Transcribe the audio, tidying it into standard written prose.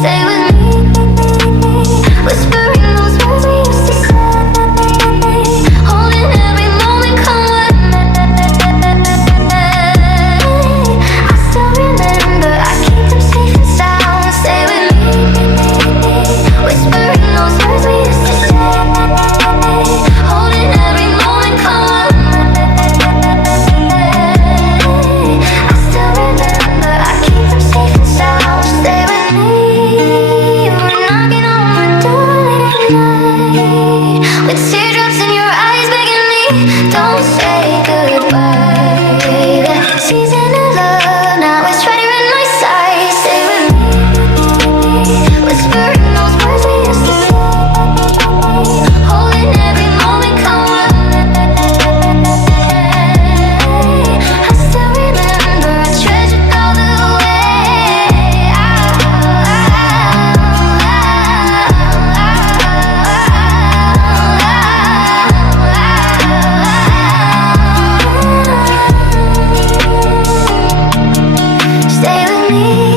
Stay with me, whispering those words we used to say, holding every moment, come what may. I still remember, I keep them safe and sound. Stay with me, whispering those words we used to say, holding every moment, come what may. I still remember, I keep them safe and sound. Stay with me, you were knocking on my door late at night, with teardrops in your eyes begging me, don't say goodbye. That season of love now is right here in my sight. Stay with me, whispering those words we used to say, holding every moment, come what may. I still remember, I treasured all the way. Stay with me.